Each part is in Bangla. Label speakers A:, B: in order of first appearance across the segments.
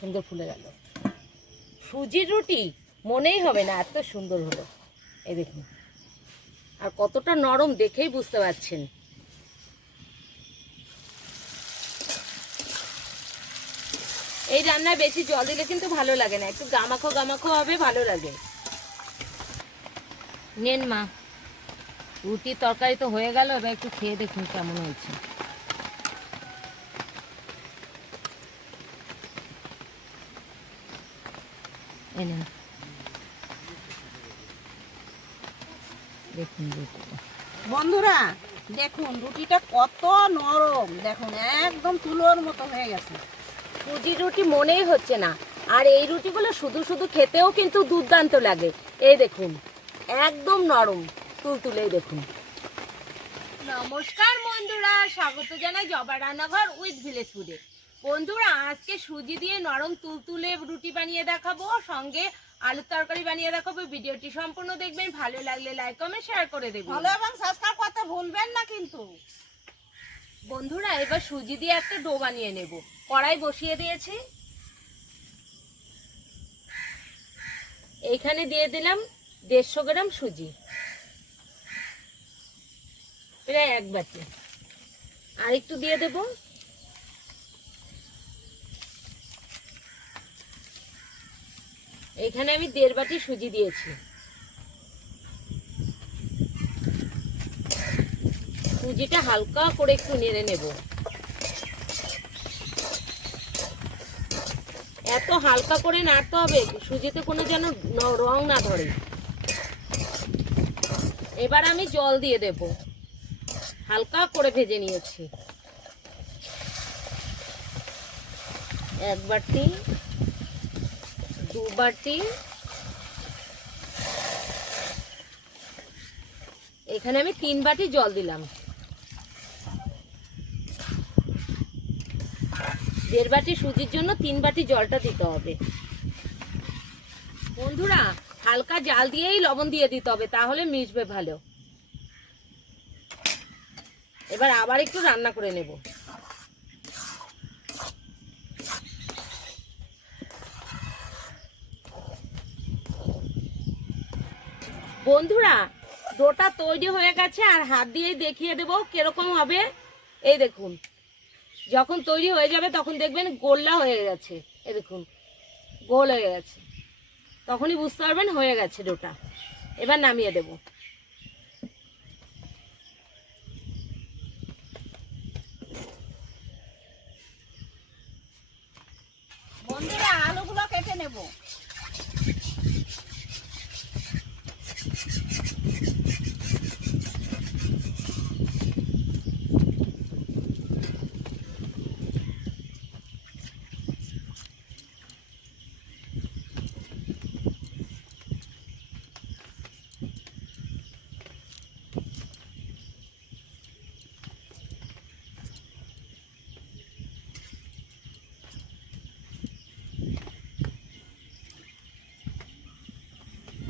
A: সুন্দর ফুলে গেল। সুজির রুটি মনেই হবে না এত সুন্দর হলো। এই দেখুন। আর কতটা নরম দেখেই বুঝতে পারছেন। এই রান্নায় বেশি জল দিলে কিন্তু ভালো লাগে না। একটু গামাখো গামাখো হবে, ভালো লাগে। নেন মা। রুটি তরকারি তো হয়ে গেল, এবার একটু খেয়ে দেখুন কেমন হয়েছে। এই নেন। দেখুন রুটিটা
B: বন্ধুরা দেখুন রুটিটা কত নরম। দেখুন একদম তুলোর মতো হয়ে গেছে।
A: সুজি রুটি মনেই হচ্ছে না। আর এই রুটিগুলো শুধু শুধু খেতেও কিন্তু দুর্দান্ত লাগে। এই দেখুন একদম নরম। তুলতুলেই দেখুন। নমস্কার বন্ধুরা স্বাগত জানাই জবা রান্নাঘর উইথ ভিলেজ ফুডে। বন্ধুরা আজকে সুজি দিয়ে নরম তুলতুলে রুটি বানিয়ে দেখাবো সঙ্গে আলুর তরকারি বানিয়ে দেখাবো। ভিডিওটি সম্পূর্ণ দেখবেন ভালো লাগলে লাইক কমেন্ট শেয়ার করে দেবেন।
B: ভালো এবং সাবস্ক্রাইব করতে ভুলবেন না কিন্তু।
A: বন্ধুরা এবার সুজি দিয়ে একটা ডো বানিয়ে নেব। কড়াই বসিয়ে দিয়েছি। এইখানে দিয়ে দিলাম দেড়শো গ্রাম সুজি। প্রায় এক বাটি। আর একটু দিয়ে দেব। এখানে আমি দেড় বাটি সুজি দিয়েছি। সুজিটা হালকা করে একটু নেড়ে নেব। এত হালকা করে নাড়তে হবে, সুজিতে কোনো যেন রং না ধরে। এবার আমি জল দিয়ে দেব। হালকা করে ভেজে নিয়েছি। এক বাটি দু বাটি এখানে আমি তিন বাটি জল দিলাম। দেড় বাটি সুজির জন্য তিন বাটি জলটা দিতে হবে। বন্ধুরা, হালকা জাল দিয়েই লবণ দিয়ে দিতে হবে, তাহলে মিশবে ভালো। এবার আবার একটু রান্না করে নেব। বন্ধুরা, ডোটা তৈরি হয়ে গেছে আর হাত দিয়েই দেখিয়ে দেবো কীরকম হবে। এই দেখুন, যখন তৈরি হয়ে যাবে তখন দেখবেন গোল্লা হয়ে গেছে। এই দেখুন, গোল হয়ে গেছে। তখনই বুঝতে পারবেন হয়ে গেছে ডোটা। এবার নামিয়ে দেব।
B: বন্ধুরা, আলুগুলো কেটে নেব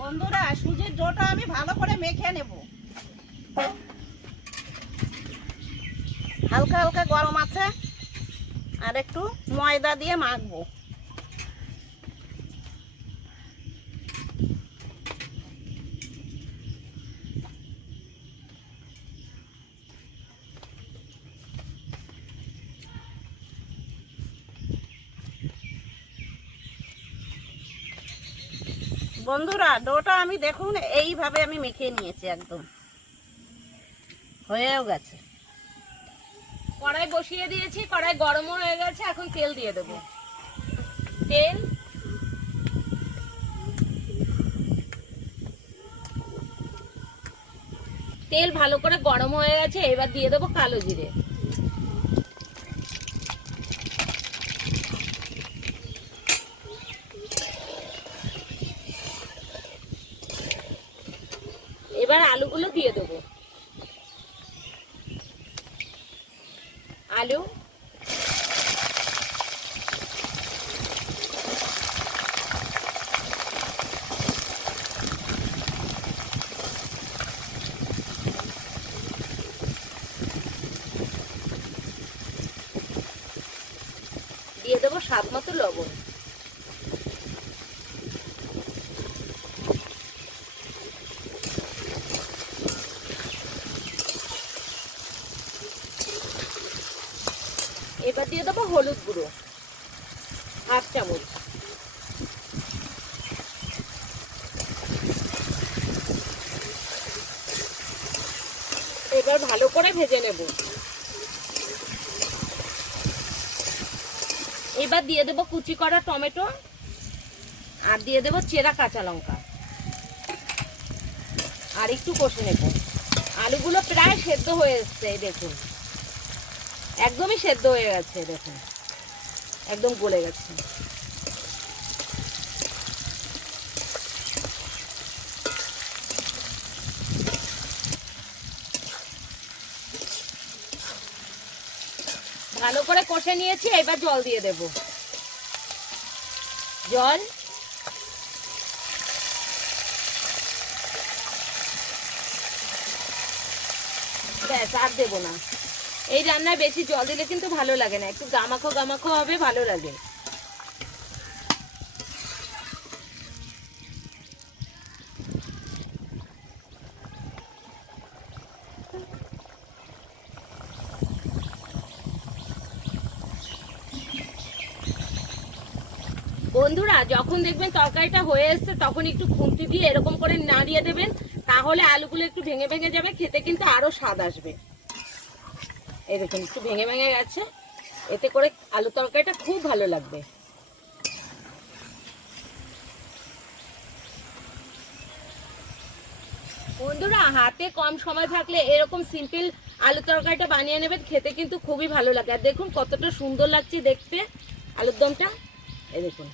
B: বন্ধুরা সুজির ডোটা আমি ভালো করে মেখে নেব। হালকা হালকা গরম আছে, আর একটু ময়দা দিয়ে মাখবো। বন্ধুরা, ডোটা আমি দেখুন, এইভাবে আমি মেখে নিয়েছি একদম। হয়েও গেছে।
A: কড়াই বসিয়ে দিয়েছি, কড়াই গরমও হয়ে গেছে, এখন তেল দিয়ে দেবো। তেল। তেল ভালো করে গরম হয়ে গেছে, এবার দিয়ে দেবো কালো জিরে এবার আলুগুলো দিয়ে দেবো। আলু। দিয়ে দেবো স্বাদ মতো লবণ। হাফ চামচ। এবার ভালো করে ভেজে নেব। এবার দিয়ে দেবো কুচি করা টমেটো আর দিয়ে দেবো চেরা কাঁচা লঙ্কা। আর একটু কষে নেব। আলুগুলো প্রায় সেদ্ধ হয়ে এসছে দেখুন। একদমই সেদ্ধ হয়ে গেছে, দেখুন। একদম গলে গেছে। ভালো করে কষে নিয়েছি, এবার জল দিয়ে দেব। জল। ব্যাস, আর দেবো না। এই রান্নায় বেশি জল দিলে কিন্তু ভালো লাগে না। একটু গামাখো গামাখো হবে, ভালো লাগে বন্ধুরা, যখন দেখবেন তরকারিটা হয়ে এসছে, তখন একটু খুন্তি দিয়ে এরকম করে নাড়িয়ে দেবেন, তাহলে আলুগুলো একটু ভেঙে ভেঙে যাবে, খেতে কিন্তু আরও স্বাদ আসবে। দেখুন একটু ভেঙে ভেঙে গেছে। এতে করে আলু তরকারিটা খুব ভালো লাগবে। বন্ধুরা, হাতে কম সময় থাকলে এরকম সিম্পল আলু তরকারিটা বানিয়ে নেবেন, খেতে কিন্তু খুবই ভালো লাগে। আর দেখুন কতটা সুন্দর লাগছে দেখতে, আলুর দমটা। এই দেখুন।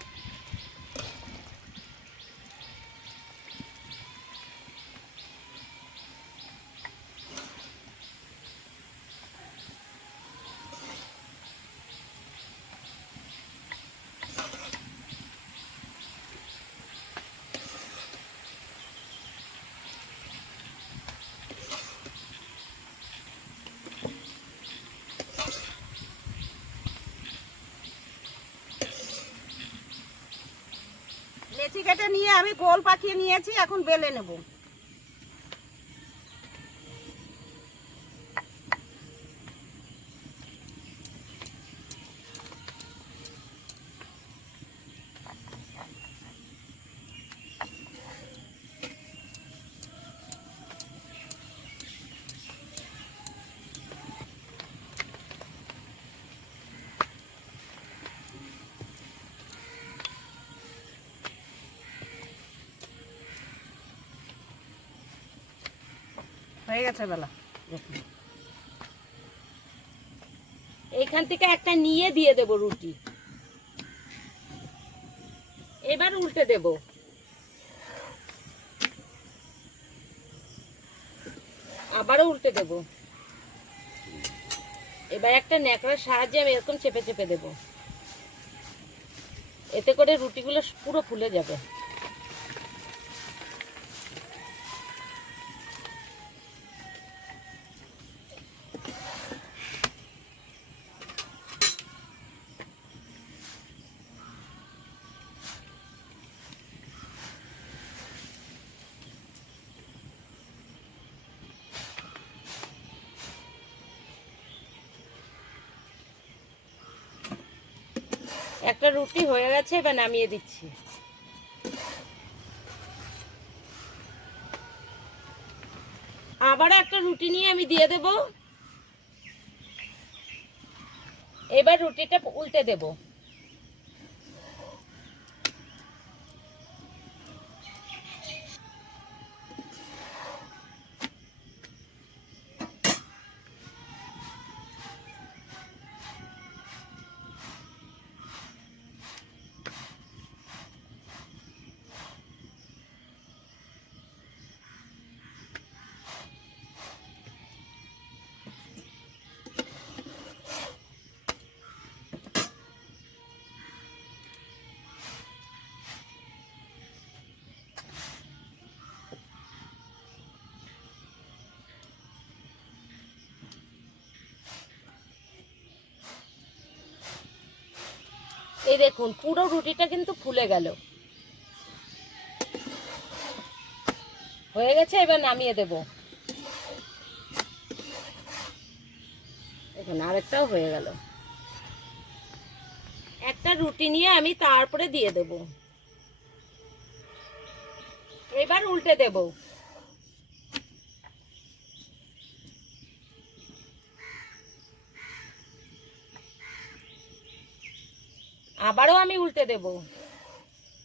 B: কেটে নিয়ে আমি গোল পাকিয়ে নিয়েছি এখন বেলে নেব। হয়ে গেছে বেলা।
A: এখান থেকে একটা নিয়ে দিয়ে দেব রুটি। এবার উল্টে দেব। আবারও উল্টে দেব। এবার একটা ন্যাকড়ার সাহায্যে আমি এরকম চেপে চেপে দেব। এতে করে রুটিগুলো পুরো ফুলে যাবে। একটা রুটি হয়ে গেছে, এবার নামিয়ে দিচ্ছি। আবারও একটা রুটি নিয়ে আমি দিয়ে দেব। এবার রুটিটা উল্টে দেব। এই দেখুন, পুরো রুটিটা কিন্তু ফুলে গেল। হয়ে গেছে, এবার নামিয়ে দেব। দেখুন, আরেকটাও হয়ে গেল। একটা রুটি নিয়ে আমি তারপরে দিয়ে দেব। এবার উল্টে দেব। আবারও আমি উল্টে দেব।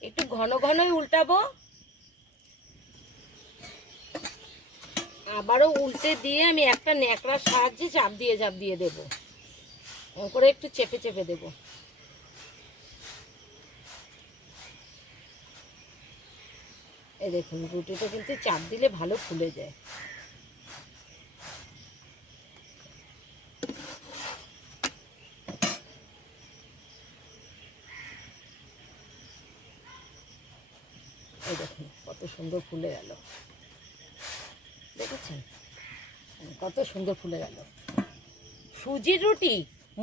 A: একটু ঘন ঘনই উল্টাবো। আবারও উল্টে দিয়ে আমি একটা ন্যাকড়ার সাহায্যে চাপ দিয়ে চাপ দিয়ে দেবো। করে একটু চেপে চেপে দেবো। এই দেখুন, রুটিটা কিন্তু চাপ দিলে ভালো ফুলে যায়। এই দেখুন, কত সুন্দর ফুলে গেল। দেখেছেন? কত সুন্দর ফুলে গেল। সুজির রুটি,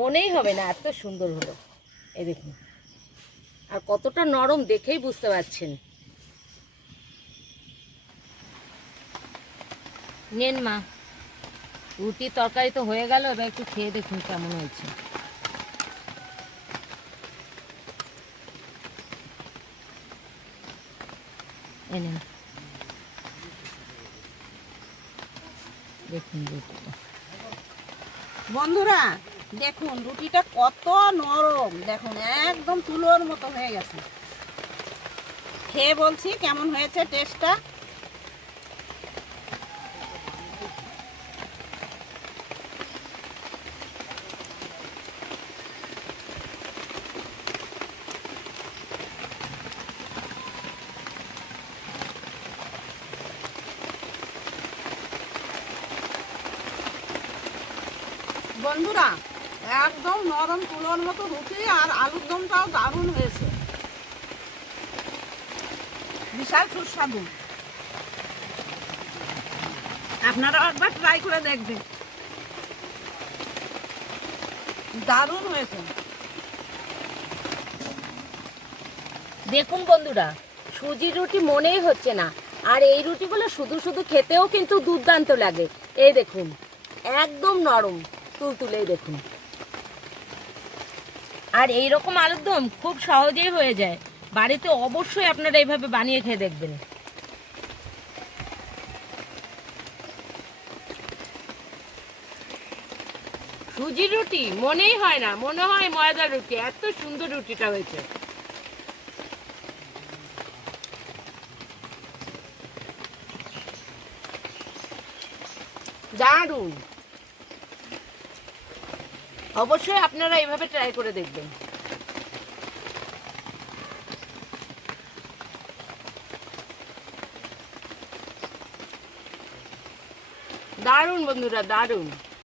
A: মনেই হবে না এত সুন্দর হলো। এই দেখুন, আর কতটা নরম দেখেই বুঝতে পারছেন। নেন মা, রুটি তরকারি তো হয়ে গেল, এবার একটু খেয়ে দেখুন কেমন হয়েছে। এই নিন। দেখুন রুটিটা
B: বন্ধুরা দেখুন রুটিটা কত নরম। দেখুন একদম তুলোর মতো হয়ে গেছে। খেয়ে বলছি কেমন হয়েছে টেস্টটা? বন্ধুরা, একদম নরম তুলোর মতো রুটি আর আলুর দমটাও দারুণ হয়েছে। বিশাল সুস্বাদু। আপনারা একবার ট্রাই করে দেখবেন। দারুণ হয়েছে।
A: দেখুন বন্ধুরা, সুজির রুটি মনেই হচ্ছে না। আর এই রুটিগুলো শুধু শুধু খেতেও কিন্তু দুর্দান্ত লাগে। এই দেখুন, একদম নরম। তুলতুলেই দেখুন। আর এই রকম আলুর দম খুব সহজেই হয়ে যায়। বাড়িতে অবশ্যই আপনারা এইভাবে বানিয়ে খেয়ে দেখবেন। সুজির রুটি মনেই হয় না, মনে হয় ময়দার রুটি, এত সুন্দর রুটিটা হয়েছে। দারুণ। অবশ্যই আপনারা এইভাবে ট্রাই করে দেখবেন। দারুণ বন্ধুরা দারুণ।